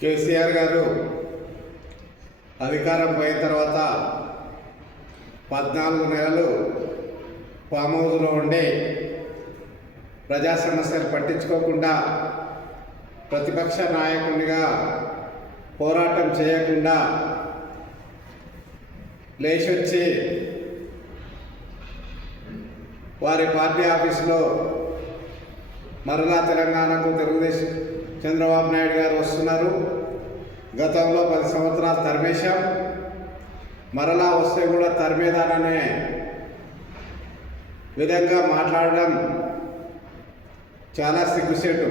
కేసీఆర్ గారు అధికారం పోయిన తర్వాత 14 నెలలు ఫామ్ హౌస్లో ఉండి ప్రజా సమస్యలు పట్టించుకోకుండా ప్రతిపక్ష నాయకునిగా పోరాటం చేయకుండా లేచొచ్చి వారి పార్టీ ఆఫీసులో మరలా తెలంగాణకు తెలుగుదేశం చంద్రబాబు నాయుడు గారు వస్తున్నారు. గతంలో 10 సంవత్సరాలు తరిమేశాం, మరలా వస్తే కూడా తరిమేదాననే విధంగా మాట్లాడడం చాలా సిగ్గుసేటు.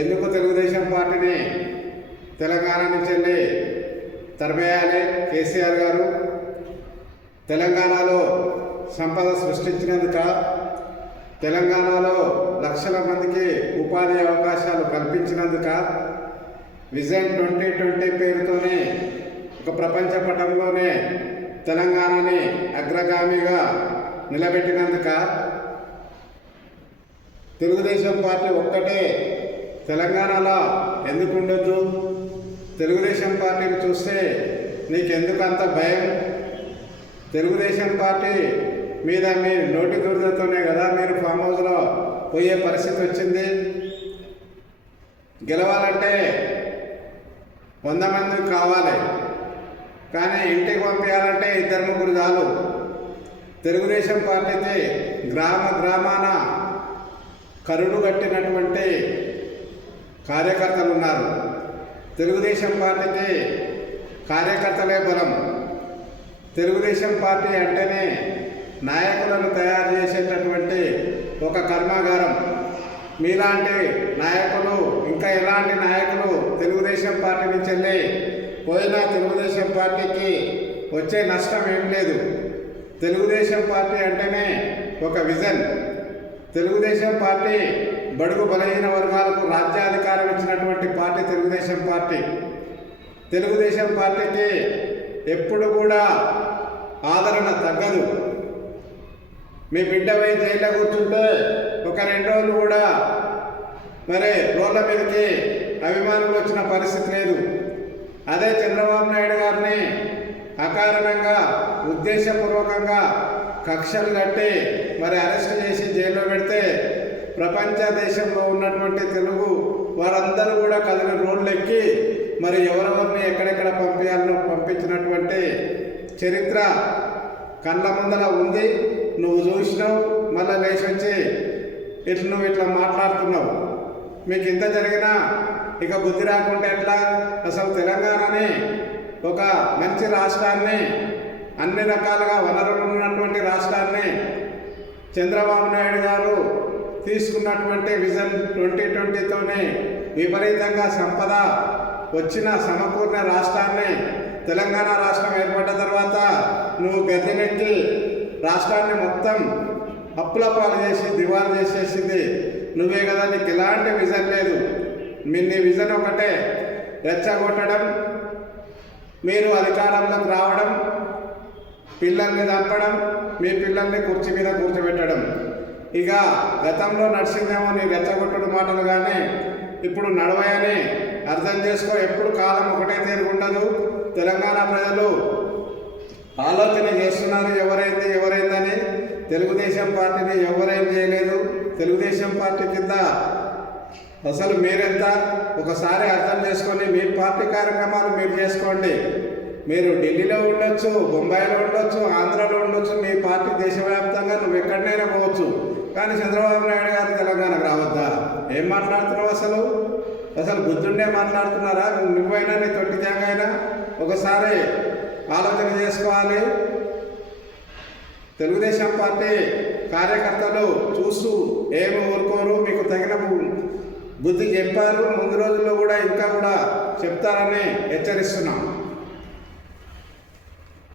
ఎందుకు తెలుగుదేశం పార్టీని తెలంగాణ నుంచి వెళ్ళి తరిమేయాలి? కేసీఆర్ గారు తెలంగాణలో సంపద సృష్టించినందుక, తెలంగాణలో లక్షల మందికి ఉపాధి అవకాశాలు కల్పించినందుక, విజన్ 2020 పేరుతోనే ఒక ప్రపంచ పటంలోనే తెలంగాణని అగ్రగామిగా నిలబెట్టినందుక, తెలుగుదేశం పార్టీ ఒక్కటే తెలంగాణలో ఎందుకు ఉండొద్దు? తెలుగుదేశం పార్టీని చూస్తే నీకెందుకు అంత భయం? తెలుగుదేశం పార్టీ మీద మీ నోటి దురదతోనే కదా మీరు ఫామ్ హౌస్లో పోయే పరిస్థితి వచ్చింది. గెలవాలంటే 100 మంది కావాలి, కానీ ఇంటికి పంపించాలంటే 2-3 చాలు. తెలుగుదేశం పార్టీకి గ్రామాన కరుడు కట్టినటువంటి కార్యకర్తలు ఉన్నారు. తెలుగుదేశం పార్టీకి కార్యకర్తలే బలం. తెలుగుదేశం పార్టీ అంటేనే నాయకులను తయారు చేసేటటువంటి ఒక కర్మాగారం. మీలాంటి నాయకులు, ఇంకా ఎలాంటి నాయకులు తెలుగుదేశం పార్టీ నుంచి వెళ్ళి పోయినా తెలుగుదేశం పార్టీకి వచ్చే నష్టం ఏం లేదు. తెలుగుదేశం పార్టీ అంటేనే ఒక విజన్. తెలుగుదేశం పార్టీ బడుగు బలహీన వర్గాలకు రాజ్యాధికారం ఇచ్చినటువంటి పార్టీ తెలుగుదేశం పార్టీ. తెలుగుదేశం పార్టీకి ఎప్పుడు కూడా ఆదరణ తగ్గదు. మీ బిడ్డ పోయి జైల్లో కూర్చుంటే ఒక 2 రోజులు కూడా మరి రోడ్ల మీదకి అభిమానులు వచ్చిన పరిస్థితి లేదు. అదే చంద్రబాబు నాయుడు గారిని అకారణంగా ఉద్దేశపూర్వకంగా కక్షలు కట్టి మరి అరెస్ట్ చేసి జైల్లో పెడితే ప్రపంచ దేశంలో ఉన్నటువంటి తెలుగు వారందరూ కూడా కదిలి రోడ్లు ఎక్కి మరి ఎవరెవరిని ఎక్కడెక్కడ పంపించాలో పంపించినటువంటి చరిత్ర కళ్ళ ముందర ఉంది. నువ్వు చూసినావు, మళ్ళీ లేచి వచ్చి నువ్వు ఇట్లా మాట్లాడుతున్నావు. మీకు ఇంత జరిగినా ఇక బుద్ధి రాకుంటే ఎట్లా? అసలు తెలంగాణని ఒక మంచి రాష్ట్రాన్ని, అన్ని రకాలుగా వనరులు ఉన్నటువంటి రాష్ట్రాన్ని చంద్రబాబు నాయుడు గారు తీసుకున్నటువంటి విజన్ 2020తోనే విపరీతంగా సంపద వచ్చిన సమకూర్ణ రాష్ట్రాన్ని, తెలంగాణ రాష్ట్రం ఏర్పడ్డ తర్వాత నువ్వు గద్దెనెక్కి రాష్ట్రాన్ని మొత్తం అప్పుల పాలు చేసి దివాలు చేసేసింది నువ్వే కదా. నీకు ఎలాంటి విజన్ లేదు. నీ విజన్ ఒకటే, రెచ్చగొట్టడం, మీరు అధికారంలోకి రావడం, పిల్లల్ని చంపడం, మీ పిల్లల్ని కుర్చీ మీద కూర్చోబెట్టడం. ఇక గతంలో నడిచిందేమో నీ రెచ్చగొట్టడు మాటలు, కానీ ఇప్పుడు నడవయని అర్థం చేసుకో. ఎప్పుడు కాలం ఒకటే తీరుగుండదు. తెలంగాణ ప్రజలు ఆలోచన చేస్తున్నారు ఎవరైందని. తెలుగుదేశం పార్టీని ఎవరేం చేయలేదు. తెలుగుదేశం పార్టీ కింద అసలు మీరెంత ఒకసారి అర్థం చేసుకొని మీ పార్టీ కార్యక్రమాలు మీరు చేసుకోండి. మీరు ఢిల్లీలో ఉండొచ్చు, బొంబాయిలో ఉండొచ్చు, ఆంధ్రాలో ఉండొచ్చు, మీ పార్టీ దేశవ్యాప్తంగా నువ్వు ఎక్కడైనా పోవచ్చు. కానీ చంద్రబాబు నాయుడు గారు తెలంగాణకు రావద్దా? ఏం మాట్లాడుతున్నావు? అసలు బుద్ధుండే మాట్లాడుతున్నారా? నువ్వైనా నీ తొట్టి జాగైనా ఒకసారి ఆలోచన చేసుకోవాలి. తెలుగుదేశం పార్టీ కార్యకర్తలు చూస్తూ ఏమి ఊరుకోరు. మీకు తగిన బుద్ధి చెప్పారు. ముందు రోజుల్లో కూడా ఇంకా కూడా చెప్తారని హెచ్చరిస్తున్నాం.